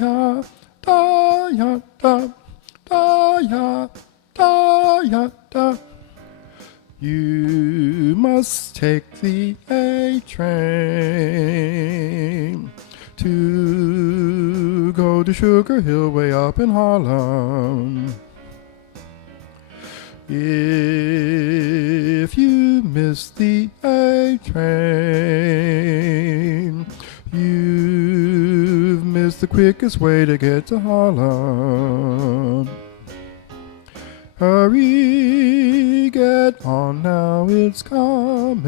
ya, da ya, da, da ya, da ya, da. You must take the A train to go to Sugar Hill way up in Harlem. If you miss the A train, you've missed the quickest way to get to Harlem. Hurry, get on now, it's coming.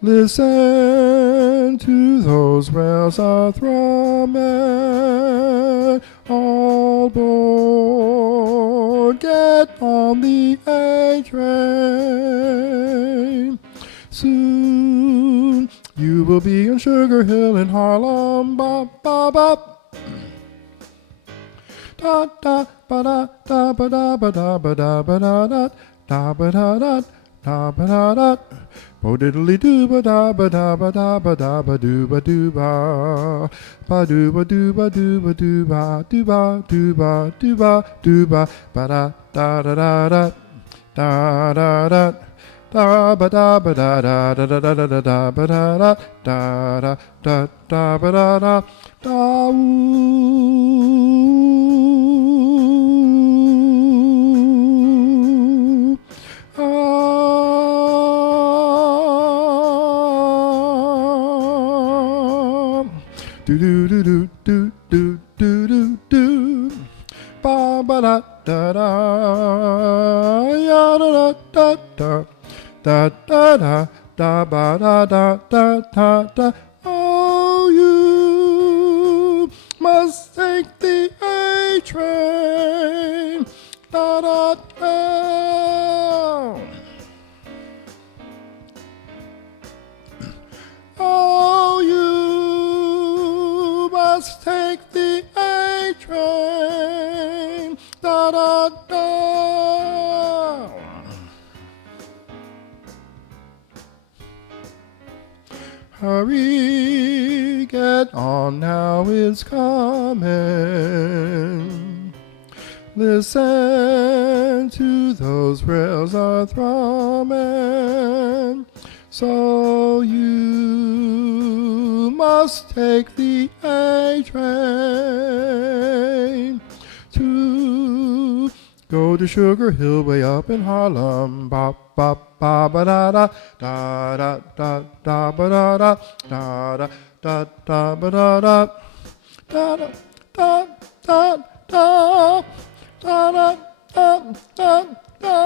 Listen to those rails are thrumming. All aboard, get on the A train. Soon you will be on Sugar Hill in Harlem. Bop, bop, bop. Da da ba da da ba da ba da ba da ba da da da ba da da da ba da da. Bo diddly doo ba da ba da ba da ba da ba doo ba doo ba ba doo ba doo ba doo ba doo ba doo ba doo ba doo ba doo ba ba da da da da da da da da. Da ba da ba da da da da da da da ba da da da da da da ba da da da ooh ah do do do do do do do do do ba ba da da da ya da da da da. Da da da da ba da da da da da. Oh, you must take the A train. Da da da. Oh, you must take the A train. Da da da. Hurry, get on now, it's coming. Listen to those rails are thrumming. So you must take the A train to go to Sugar Hill way up in Harlem. Bop, bop, ba ba da da da da da da ba da da da da da da ba da da da da da da da da da da da